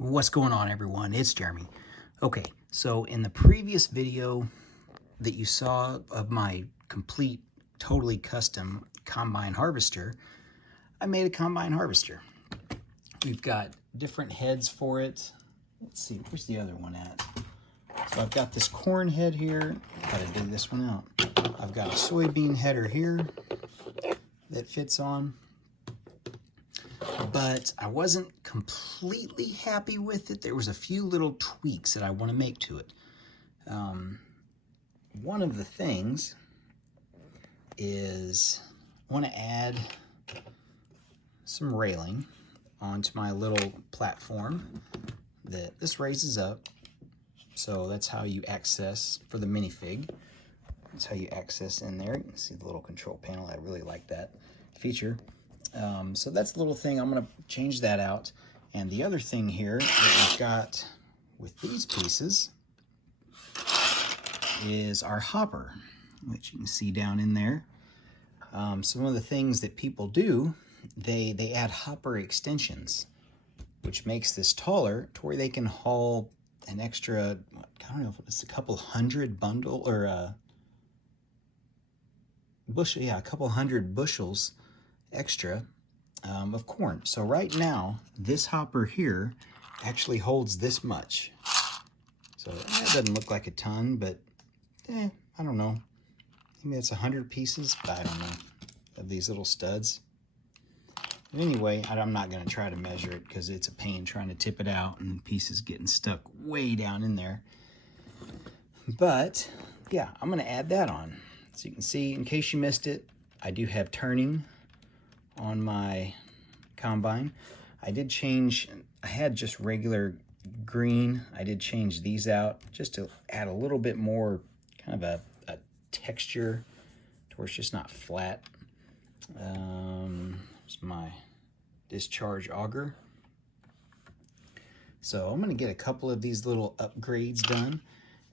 What's going on, everyone? It's Jeremy. Okay, so in the previous video that you saw of my complete, totally custom combine harvester, I made a combine harvester. We've got different heads for it. Let's see, where's the other one at? So I've got this corn head here. Gotta dig this one out. I've got a soybean header here that fits on. But I wasn't completely happy with it. There was a few little tweaks that I want to make to it. One of the things is I want to add some railing onto my little platform that this raises up. So that's how you access for the minifig. That's how you access in there. You can see the little control panel. I really like that feature. So that's the little thing. I'm going to change that out. And the other thing here that we've got with these pieces is our hopper, which you can see down in there. Some of the things that people do, they add hopper extensions, which makes this taller to where they can haul an extra, I don't know if it's a couple hundred bundle or bushel, yeah, a couple hundred bushels extra of corn. So right now, this hopper here actually holds this much. So that doesn't look like a ton, but I don't know. Maybe it's 100 pieces, but I don't know, of these little studs. But anyway, I'm not going to try to measure it because it's a pain trying to tip it out and pieces getting stuck way down in there. But yeah, I'm going to add that on. So you can see, in case you missed it, I do have turning on my combine. I did change, I had just regular green. I did change these out just to add a little bit more kind of a texture to where it's just not flat. It's my discharge auger. So I'm going to get a couple of these little upgrades done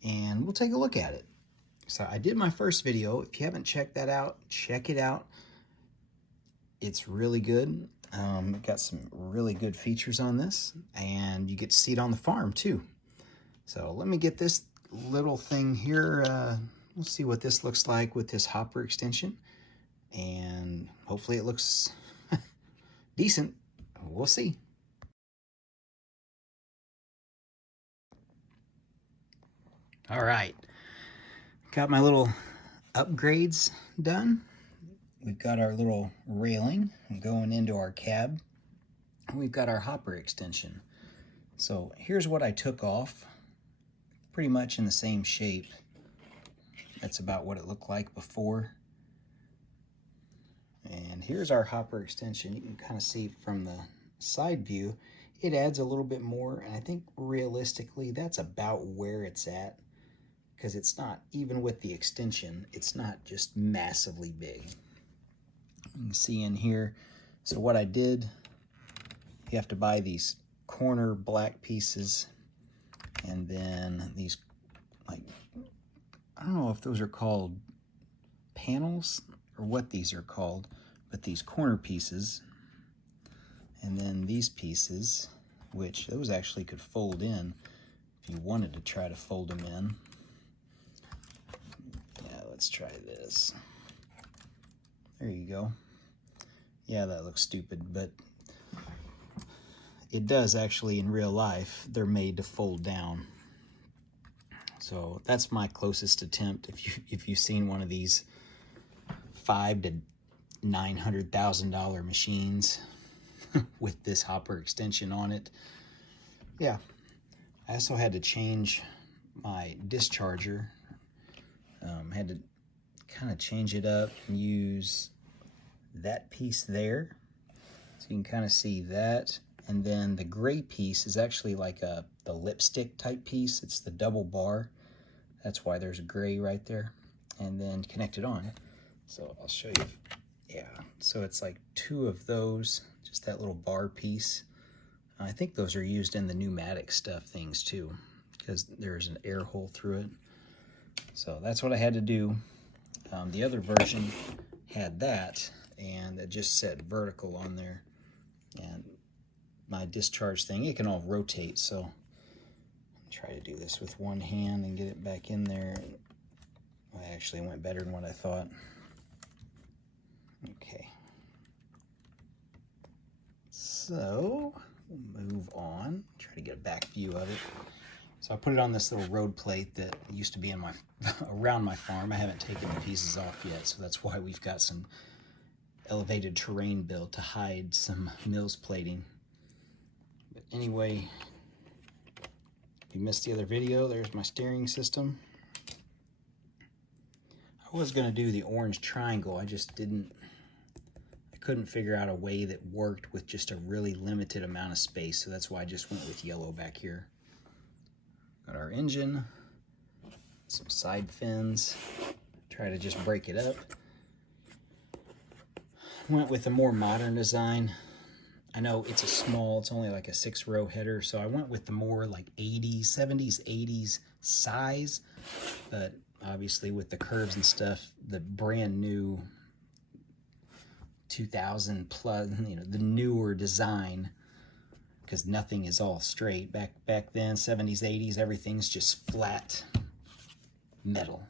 and we'll take a look at it. So I did my first video. If you haven't checked that out, check it out. It's really good. It got some really good features on this, and you get to see it on the farm too. So let me get this little thing here. We'll see what this looks like with this hopper extension, and hopefully it looks decent. We'll see. All right, got my little upgrades done. We've got our little railing going into our cab. We've got our hopper extension. So here's what I took off, pretty much in the same shape. That's about what it looked like before. And here's our hopper extension. You can kind of see from the side view, it adds a little bit more. And I think realistically, that's about where it's at, because it's not, even with the extension, it's not just massively big. You can see in here. So what I did, you have to buy these corner black pieces, and then these, like, I don't know if those are called panels or what these are called, but these corner pieces, and then these pieces, which those actually could fold in if you wanted to try to fold them in. Yeah, let's try this. There you go. Yeah, that looks stupid, but it does actually in real life. They're made to fold down. So that's my closest attempt. If you've seen one of these $500,000 to $900,000 machines with this hopper extension on it. Yeah, I also had to change my discharger. Had to kind of change it up and use that piece there, so you can kind of see that. And then the gray piece is actually like the lipstick type piece. It's the double bar. That's why there's a gray right there. And then connect it on. So I'll show you. Yeah, so it's like two of those, just that little bar piece. I think those are used in the pneumatic stuff things too, because there's an air hole through it. So that's what I had to do. The other version had that, and it just said vertical on there. And my discharge thing, it can all rotate. So I'll try to do this with one hand and get it back in there. Well, it actually went better than what I thought. Okay. So we'll move on. Try to get a back view of it. So I put it on this little road plate that used to be in my around my farm. I haven't taken the pieces off yet, so that's why we've got some elevated terrain built to hide some mills plating. But anyway, if you missed the other video, there's my steering system. I was going to do the orange triangle, I just couldn't figure out a way that worked with just a really limited amount of space, so that's why I just went with yellow back here. Got our engine, some side fins, try to just break it up. Went with a more modern design. I know it's only like a 6-row header, so I went with the more like 70s, 80s size, but obviously with the curves and stuff, the brand new 2000 plus, the newer design, because nothing is all straight. Back then, 70s, 80s, everything's just flat metal.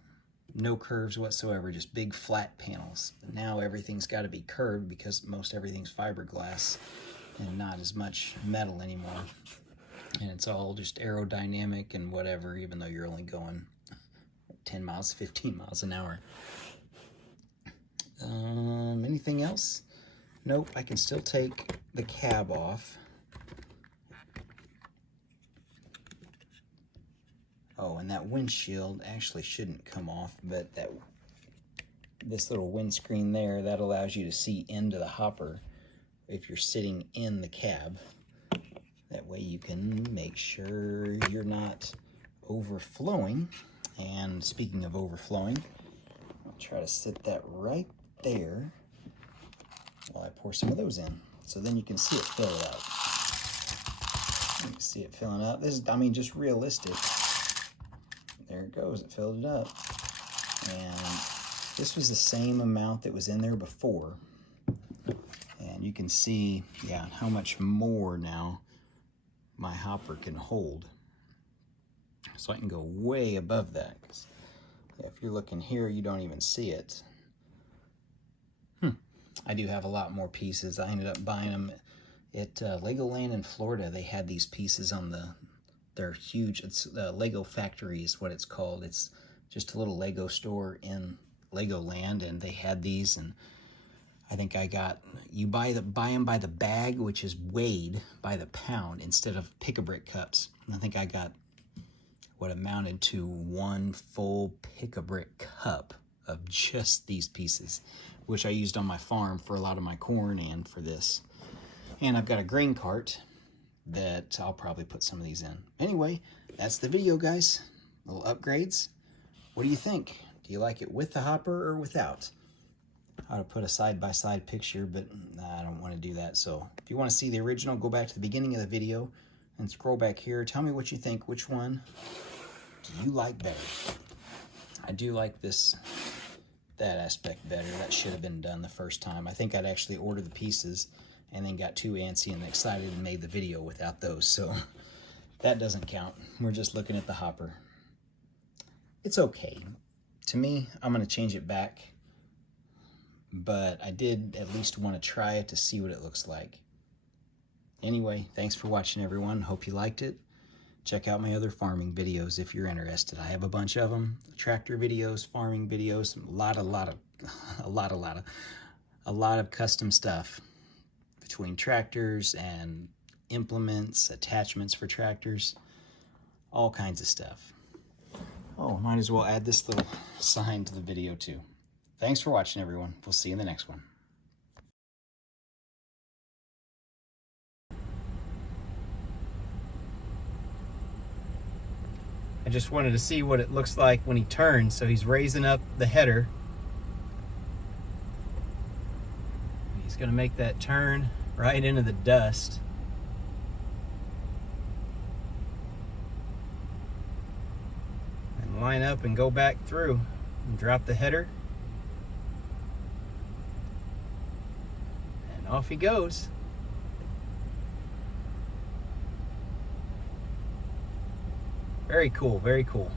No curves whatsoever, just big flat panels. But now everything's got to be curved because most everything's fiberglass and not as much metal anymore. And it's all just aerodynamic and whatever, even though you're only going 10 miles, 15 miles an hour. Anything else? Nope, I can still take the cab off. Oh, and that windshield actually shouldn't come off, but this little windscreen there, that allows you to see into the hopper if you're sitting in the cab. That way you can make sure you're not overflowing. And speaking of overflowing, I'll try to sit that right there while I pour some of those in. So then you can see it fill it up. You can see it filling up. This is, I mean, just realistic. There it goes, it filled it up. And this was the same amount that was in there before. And you can see, yeah, how much more now my hopper can hold. So I can go way above that. If you're looking here, you don't even see it. I do have a lot more pieces. I ended up buying them at Legoland in Florida. They had these pieces on they're huge. It's Lego Factory is what it's called. It's just a little Lego store in Legoland, and they had these, and I think you buy them by the bag, which is weighed by the pound instead of pick-a-brick cups. And I think I got what amounted to one full pick-a-brick cup of just these pieces, which I used on my farm for a lot of my corn and for this. And I've got a grain cart that I'll probably put some of these in. Anyway, that's the video, guys. Little upgrades. What do you think? Do you like it with the hopper or without? I ought to put a side-by-side picture, but I don't want to do that. So if you want to see the original, go back to the beginning of the video and scroll back here. Tell me what you think. Which one do you like better? I do like that aspect better. That should have been done the first time. I think I'd actually ordered the pieces and then got too antsy and excited and made the video without those. So that doesn't count. We're just looking at the hopper. It's okay. To me, I'm going to change it back. But I did at least want to try it to see what it looks like. Anyway, thanks for watching, everyone. Hope you liked it. Check out my other farming videos if you're interested. I have a bunch of them. Tractor videos, farming videos, a lot of custom stuff between tractors and implements, attachments for tractors, all kinds of stuff. Oh, might as well add this little sign to the video too. Thanks for watching, everyone. We'll see you in the next one. I just wanted to see what it looks like when he turns. So he's raising up the header. He's going to make that turn right into the dust. And line up and go back through and drop the header. And off he goes. Very cool, very cool.